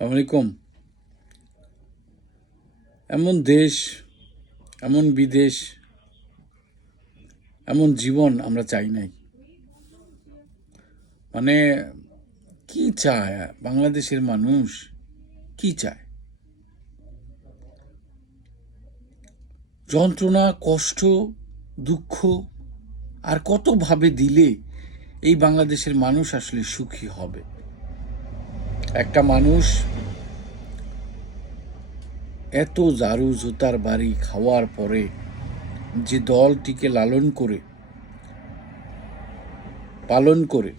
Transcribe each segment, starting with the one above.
আলাইকুম। এমন দেশ, এমন বিদেশ, এমন জীবন আমরা চাই নাই। মানে কি চায় বাংলাদেশের মানুষ? কি চায়? যন্ত্রণা, কষ্ট, দুঃখ, আর কত ভাবে দিলে এই বাংলাদেশের মানুষ আসলে সুখী হবে? একটা মানুষ এত জারু জুতার বাড়ি খাওয়ার পরে যে দলটিকে লালন করে, পালন করে,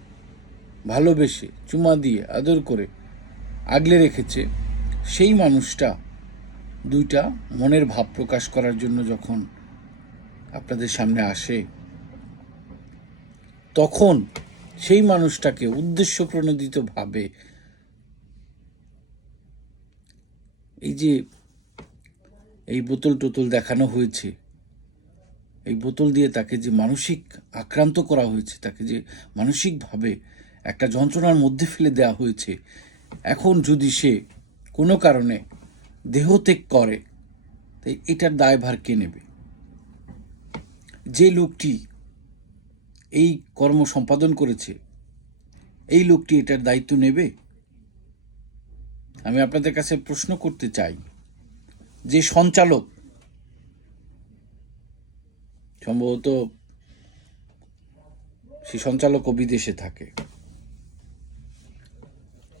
ভালোবেসে, চুমা দিয়ে, আদর করে আগলে রেখেছে, সেই মানুষটা দুইটা মনের ভাব প্রকাশ করার জন্য যখন আপনাদের সামনে আসে, তখন সেই মানুষটাকে উদ্দেশ্য প্রণোদিত ভাবে এই যে এই বোতল টোতল দেখানো হয়েছে, এই বোতল দিয়ে তাকে যে মানসিক আক্রান্ত করা হয়েছে, তাকে যে মানসিকভাবে একটা যন্ত্রণার মধ্যে ফেলে দেওয়া হয়েছে, এখন যদি সে কোনো কারণে দেহত্যাগ করে, তাই এটার দায়ভার কে নেবে? যে লোকটি এই কর্ম সম্পাদন করেছে, এই লোকটি এটার দায়িত্ব নেবে? আমি আপনাদের কাছে প্রশ্ন করতে চাই। যে সঞ্চালক, সম্ভবত সেই সঞ্চালকও বিদেশে থাকে।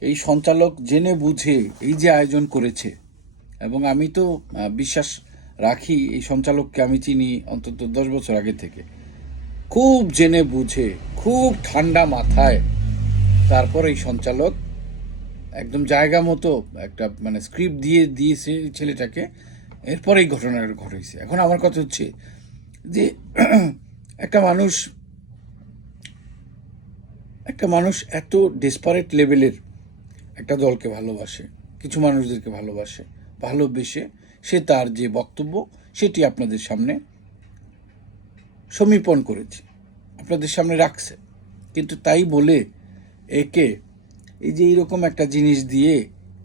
এই সঞ্চালক জেনে বুঝে এই যে আয়োজন করেছে, এবং আমি তো বিশ্বাস রাখি এই সঞ্চালককে আমি চিনি অন্তত দশ বছর আগে থেকে। খুব জেনে বুঝে, খুব ঠান্ডা মাথায় তারপর এই সঞ্চালক একদম জায়গা মতো একটা মানে স্ক্রিপ্ট দিয়ে দিয়েছে ছেলেটাকে এরপরে এই ঘটনাটা ঘটেছে এখন আমার কথা হচ্ছে যে, একটা মানুষ একটা মানুষ এত ডেসপারেট লেভেলের একটা দলকে ভালোবাসে, কিছু মানুষদেরকে ভালোবাসে, ভালোবেসে সে তার যে বক্তব্য সেটি আপনাদের সামনে সমীপন করেছে, আপনাদের সামনে রাখছে। কিন্তু তাই বলে একে এই যে এইরকম একটা জিনিস দিয়ে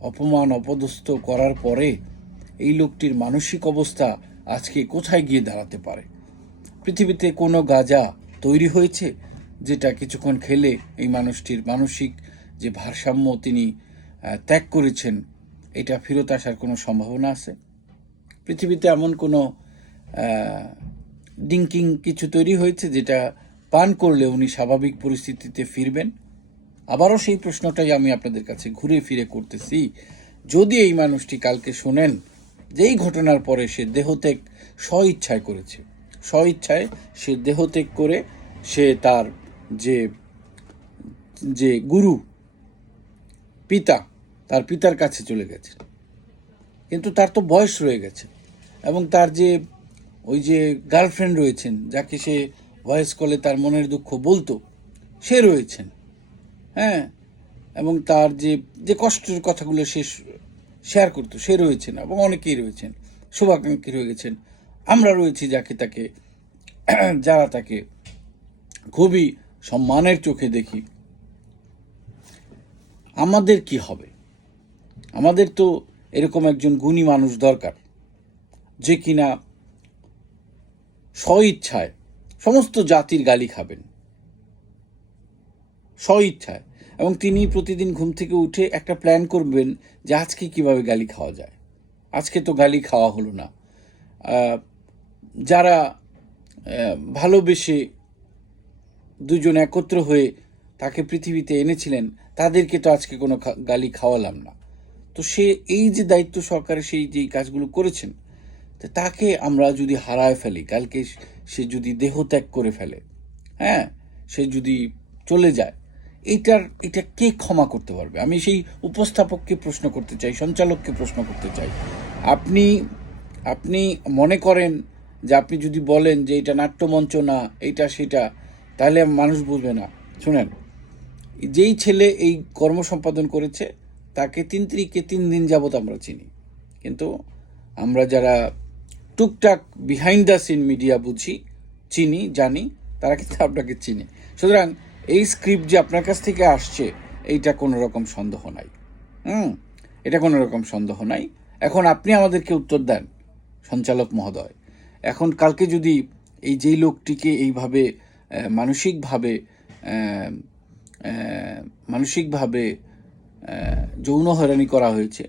অপমান, অপদস্থ করার পরে এই লোকটির মানসিক অবস্থা আজকে কোথায় গিয়ে দাঁড়াতে পারে? পৃথিবীতে কোনো গাজা তৈরি হয়েছে যেটা কিছুক্ষণ খেলে এই মানুষটির মানসিক যে ভারসাম্য তিনি ত্যাগ করেছেন, এটা ফেরত আসার কোনো সম্ভাবনা আছে? পৃথিবীতে এমন কোনো ডিঙ্কিং কিছু তৈরি হয়েছে যেটা পান করলে উনি স্বাভাবিক পরিস্থিতিতে ফিরবেন? আবারও সেই প্রশ্নটাই আমি আপনাদের কাছে ঘুরে ফিরে করতেছি। যদি এই মানুষটি কালকে শোনেন যে এই ঘটনার পরে সে দেহত্যাগ স্ব ইচ্ছায় করেছে স্ব ইচ্ছায় সে দেহত্যাগ করে সে তার যে যে গুরু, পিতা, তার পিতার কাছে চলে গেছে। কিন্তু তার তো বয়স রয়ে গেছে এবং তার যে, ওই যে গার্লফ্রেন্ড রয়েছেন, যাকে সে ভয়েস কলে তার মনের দুঃখ বলতো, সে রয়েছেন। হ্যাঁ? এবং তার যে যে কষ্টের কথাগুলো সে শেয়ার করতো, সে রয়েছেন এবং অনেকেই রয়েছেন, শুভাকাঙ্ক্ষী রয়ে গেছেন। আমরা রয়েছি যাকে তাকে, যারা তাকে খুবই সম্মানের চোখে দেখি। আমাদের কি হবে? আমাদের তো এরকম একজন গুণী মানুষ দরকার, যে কিনা স্ব ইচ্ছায় সমস্ত জাতির গালি খাবেন। স্ব ইচ্ছায় এবং তিনি প্রতিদিন ঘুম থেকে উঠে একটা প্ল্যান করবেন যে আজকে কীভাবে গালি খাওয়া যায়। আজকে তো গালি খাওয়া হলো না। যারা ভালোবেসে দুজন একত্র হয়ে তাকে পৃথিবীতে এনেছিলেন, তাদেরকে তো আজকে কোনো গালি খাওয়ালাম না। তো সে এই যে দায়িত্ব সরকারে সেই যে কাজগুলো করেছেন তাকে আমরা যদি হারায় ফেলি, কালকে সে যদি দেহ ত্যাগ করে ফেলে হ্যাঁ সে যদি চলে যায় এইটার এটা কে ক্ষমা করতে পারবে? আমি সেই উপস্থাপককে প্রশ্ন করতে চাই, সঞ্চালককে প্রশ্ন করতে চাই। আপনি আপনি মনে করেন যে আপনি যদি বলেন যে এটা নাট্যমঞ্চ না এইটা সেটা, তাহলে মানুষ বুঝবে না। শুনেন, যেই ছেলে এই কর্ম সম্পাদন করেছে, তাকে তিন তারিখে তিন দিন যাবত আমরা চিনি। কিন্তু আমরা যারা টুকটাক বিহাইন্ড দ্য সিন মিডিয়া বুঝি, চিনি, জানি, তারা কিন্তু আপনাকে চিনি। সুতরাং এই স্ক্রিপ্ট যে আপনার কাছ থেকে আসছে, এইটা কোনো রকম সন্দেহ নাই। হুম? এটা কোনো রকম সন্দেহ নাই। এখন আপনি আমাদেরকে উত্তর দেন, সঞ্চালক মহোদয়। এখন কালকে যদি এই যেই লোকটিকে এইভাবে মানসিকভাবে মানসিকভাবে যৌন হয়রানি করা হয়েছে,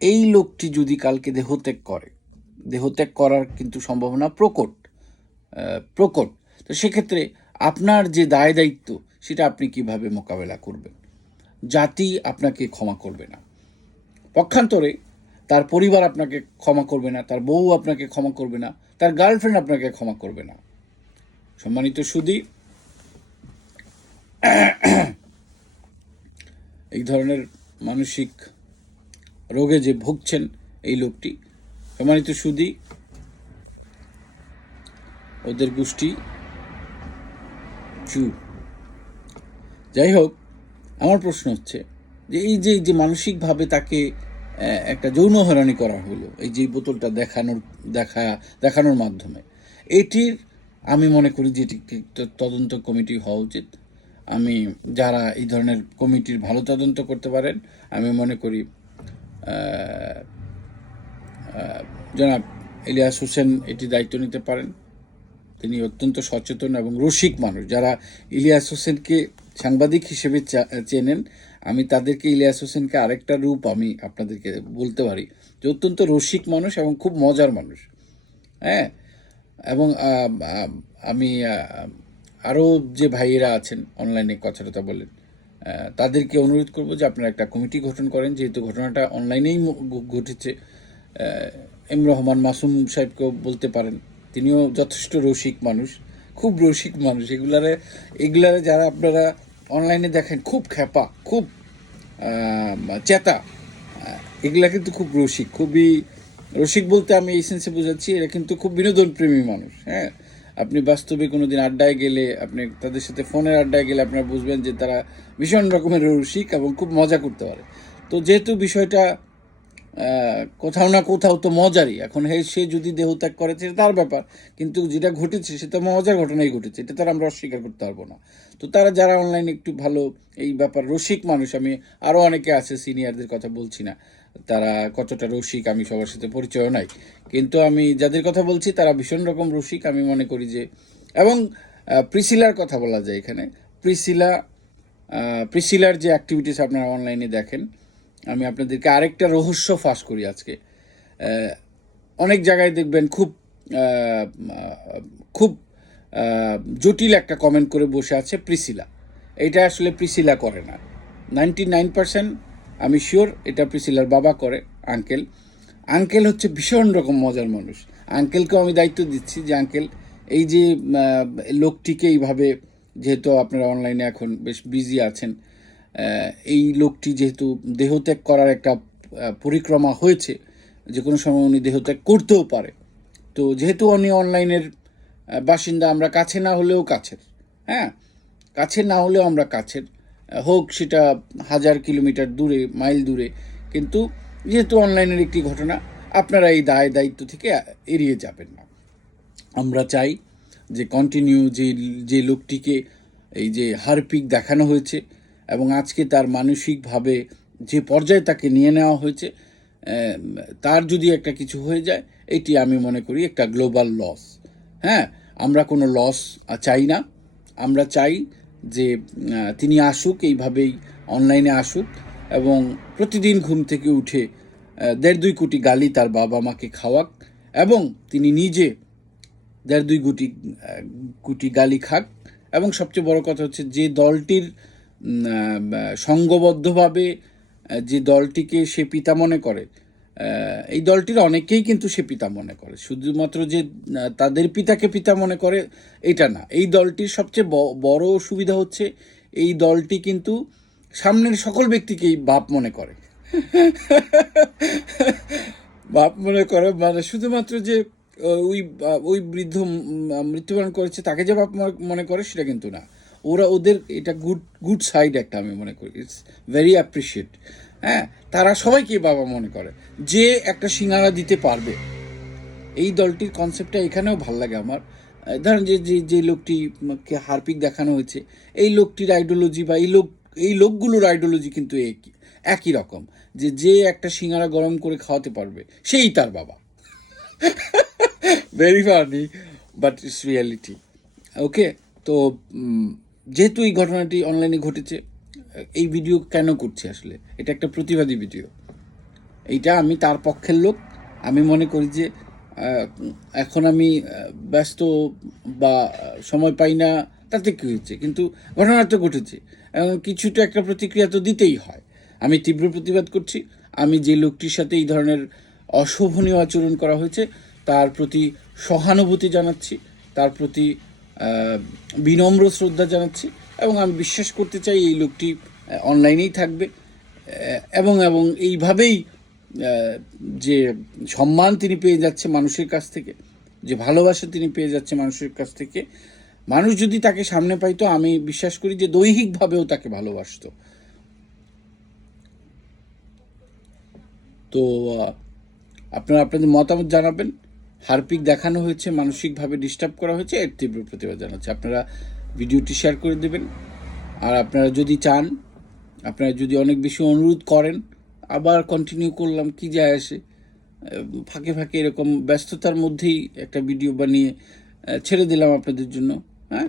এই লোকটি যদি কালকে দেহত্যাগ করে, দেহত্যাগ করার কিন্তু সম্ভাবনা প্রকট প্রকট, তো সেক্ষেত্রে আপনার যে দায় দায়িত্ব সেটা আপনি কীভাবে মোকাবেলা করবেন? জাতি আপনাকে ক্ষমা করবে না। পক্ষান্তরে তার পরিবার আপনাকে ক্ষমা করবে না, তার বউ আপনাকে ক্ষমা করবে না, তার গার্লফ্রেন্ড আপনাকে ক্ষমা করবে না। সম্মানিত সুদী, এই ধরনের মানসিক রোগে যে ভুগছেন এই লোকটি, সম্মানিত সুদী, ওদের গোষ্ঠী চু যাই হোক আমার প্রশ্ন হচ্ছে যে এই যে যে মানসিকভাবে তাকে একটা যৌন হয়রানি করা হলো, এই যে বোতলটা দেখানোর, দেখা, দেখানোর মাধ্যমে, এটির আমি মনে করি যে এটি তদন্ত কমিটি হওয়া উচিত। আমি, যারা এই ধরনের কমিটির ভালো তদন্ত করতে পারেন, আমি মনে করি জনাব ইলিয়াস হোসেন এটি দায়িত্ব নিতে পারেন। তিনি অত্যন্ত সচেতন এবং রসিক মানুষ। যারা ইলিয়াস হোসেনকে সাংবাদিক হিসেবে চেনেন, আমি তাদেরকে ইলিয়াস হোসেনকে আরেকটা রূপ আমি আপনাদেরকে বলতে পারি যে অত্যন্ত রসিক মানুষ এবং খুব মজার মানুষ। হ্যাঁ? এবং আমি আরও যে ভাইয়েরা আছেন অনলাইনে কথা টথা বলেন তাদেরকে অনুরোধ করব যে আপনারা একটা কমিটি গঠন করেন। যেহেতু ঘটনাটা অনলাইনেই ঘটেছে এম রহমান মাসুম সাহেবকেও বলতে পারেন। তিনিও যথেষ্ট রসিক মানুষ, খুব রসিক মানুষ। এগুলারে এগুলারে যারা আপনারা অনলাইনে দেখেন, খুব খ্যাপা, খুব চেতা। এগুলা কিন্তু খুব রসিক, খুবই, রসিক বলতে আমি এই সেন্সে বোঝাচ্ছি, এরা কিন্তু খুব বিনোদন প্রেমী মানুষ হ্যাঁ? আপনি বাস্তবে কোনো দিন আড্ডায় গেলে, আপনি তাদের সাথে ফোনের আড্ডায় গেলে আপনারা বুঝবেন যে তারা ভীষণ রকমের রসিক এবং খুব মজা করতে পারে। তো যেহেতু বিষয়টা কোথাও না কোথাও তো মজারই। এখন হে, সে যদি দেহত্যাগ করেছে সেটা তার ব্যাপার। কিন্তু যেটা ঘটেছে সেটা মজার ঘটনাই ঘটেছে। এটা তারা আমরা অস্বীকার করতে পারব না। তো তারা যারা অনলাইনে একটু ভালো এই ব্যাপার, রসিক মানুষ, আমি আরও অনেকে আছে সিনিয়রদের কথা বলছি না। তারা কতটা রসিক, আমি সবার সাথে পরিচয় নাই। কিন্তু আমি যাদের কথা বলছি, তারা ভীষণ রকম রসিক। আমি মনে করি যে, এবং প্রিসিলার কথা বলা যায় এখানে। প্রিসিলা প্রিসিলার যে অ্যাক্টিভিটিস আপনারা অনলাইনে দেখেন আমি আপনাদেরকে আরেকটা রহস্য ফাঁস করি আজকে। অনেক জায়গায় দেখবেন খুব খুব জটিল একটা কমেন্ট করে বসে আছে প্রিসিলা। এটা আসলে প্রিসিলা করে না। নাইনটি নাইন পার্সেন্ট, আমি শিওর এটা প্রিসিলার বাবা করে আঙ্কেল আঙ্কেল হচ্ছে ভীষণ রকম মজার মানুষ। আঙ্কেলকেও আমি দায়িত্ব দিচ্ছি যে আঙ্কেল এই যে লোকটিকে এইভাবে, যেহেতু আপনারা অনলাইনে এখন বেশ বিজি আছেন এই লোকটি যেহেতু দেহত্যাগ করার একটা পরিক্রমা হয়েছে, যে কোনো সময় উনি দেহত্যাগ করতেও পারে। তো যেহেতু উনি অনলাইনের বাসিন্দা, আমরা কাছে না হলেও কাছের হ্যাঁ? কাছে না হলেও আমরা কাছের। হোক সেটা হাজার কিলোমিটার দূরে, মাইল দূরে, কিন্তু যেহেতু অনলাইনের একটি ঘটনা, আপনারা এই দায়, দায়িত্ব থেকে এড়িয়ে যাবেন না। আমরা চাই যে কন্টিনিউ যে যে লোকটিকে এই যে হারপিক দেখানো হয়েছে এবং আজকে তার মানসিকভাবে যে পর্যায়ে তাকে নিয়ে নেওয়া হয়েছে তার যদি একটা কিছু হয়ে যায়, এটি আমি মনে করি একটা গ্লোবাল লস। হ্যাঁ আমরা কোনো লস চাই না। আমরা চাই যে তিনি আসুক, এইভাবেই অনলাইনে আসুক এবং প্রতিদিন ঘুম থেকে উঠে দেড় দুই কোটি গালি তার বাবা মাকে খাওয়াক এবং তিনি নিজে দেড় দুই কোটি কোটি গালি খাক। এবং সবচেয়ে বড় কথা হচ্ছে, যে দলটির সঙ্গবদ্ধভাবে যে দলটিকে সে পিতা মনে করে এই দলটির অনেকেই কিন্তু সে পিতা মনে করে। শুধুমাত্র যে তাদের পিতাকে পিতা মনে করে, এটা না। এই দলটির সবচেয়ে বড় সুবিধা হচ্ছে, এই দলটি কিন্তু সামনের সকল ব্যক্তিকেই বাপ মনে করে। বাপ মনে করে মানে শুধুমাত্র যে ওই ওই বৃদ্ধ মৃত্যুবরণ করেছে, তাকে যে বাপ মনে করে, সেটা কিন্তু না। ওরা ওদের এটা গুড গুড সাইড একটা আমি মনে করি। ইটস ভেরি অ্যাপ্রিসিয়েট হ্যাঁ তারা সবাইকে বাবা মনে করে যে একটা সিঙ্গারা দিতে পারবে। এই দলটির কনসেপ্টটা এখানেও ভালো লাগে আমার। ধরেন যে যে যে লোকটিকে হারপিক দেখানো হয়েছে, এই লোকটির আইডিওলজি বা এই লোক, এই লোকগুলোর আইডিওলজি কিন্তু একই একই রকম। যে যে একটা সিঙ্গারা গরম করে খাওয়াতে পারবে, সেই তার বাবা। Very funny but it's reality okay তো যেহেতু এই ঘটনাটি অনলাইনে ঘটেছে, এই ভিডিও কেন করছি আসলে? এটা একটা প্রতিবাদী ভিডিও এইটা আমি তার পক্ষের লোক। আমি মনে করি যে এখন আমি ব্যস্ত বা সময় পাই না, তাতে কী হয়েছে? কিন্তু ঘটনা তো ঘটেছে। এবং কিছু তো একটা প্রতিক্রিয়া তো দিতেই হয়। আমি তীব্র প্রতিবাদ করছি। আমি যে লোকটির সাথে এই ধরনের অশোভনীয় আচরণ করা হয়েছে, তার প্রতি সহানুভূতি জানাচ্ছি। তার প্রতি বিনম্র শ্রদ্ধা জানাচ্ছি এবং আমি বিশ্বাস করতে চাই এই লোকটি অনলাইনেই থাকবে এবং এবং এইভাবেই যে সম্মান তিনি পেয়ে যাচ্ছে মানুষের কাছ থেকে, যে ভালোবাসা তিনি পেয়ে যাচ্ছে মানুষের কাছ থেকে, মানুষ যদি তাকে সামনে পাইতো, আমি বিশ্বাস করি যে দৈহিকভাবেও তাকে ভালোবাসতো। তো আপনারা আপনাদের মতামত জানাবেন। হারপিক দেখানো হয়েছে, মানসিকভাবে ডিস্টার্ব করা হয়েছে, এর তীব্র প্রতিবাদ জানাচ্ছি। আপনারা ভিডিওটি শেয়ার করে দেবেন। আর আপনারা যদি চান, আপনারা যদি অনেক বেশি অনুরোধ করেন, আবার কন্টিনিউ করলাম, কি যায় আসে ফাঁকে ফাঁকে এরকম ব্যস্ততার মধ্যেই একটা ভিডিও বানিয়ে ছেড়ে দিলাম আপনাদের জন্য হ্যাঁ?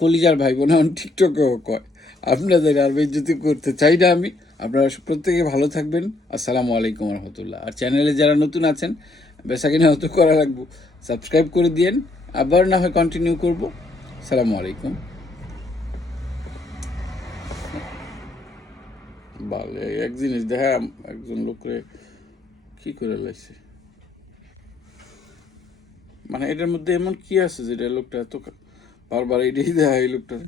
কলিজার ভাই বোন টিকটকেও কয়, আপনাদের আর বেজ্জতি করতে চাই না আমি। আপনারা প্রত্যেকে ভালো থাকবেন। আসসালামু আলাইকুম রহমতুল্লাহ। আর চ্যানেলে যারা নতুন আছেন বেসাকিনে হয়তো করা রাখব সাবস্ক্রাইব করে দিয়েন। আবার না হয় কন্টিনিউ করব। সালামু আলাইকুম। ভালো এক জিনিস দেখা একজন লোকরে কি করে লাইছে? মানে এটার মধ্যে এমন কি আছে যেটা লোকটা এত বারবার এটাই দেয় এই লোকটার?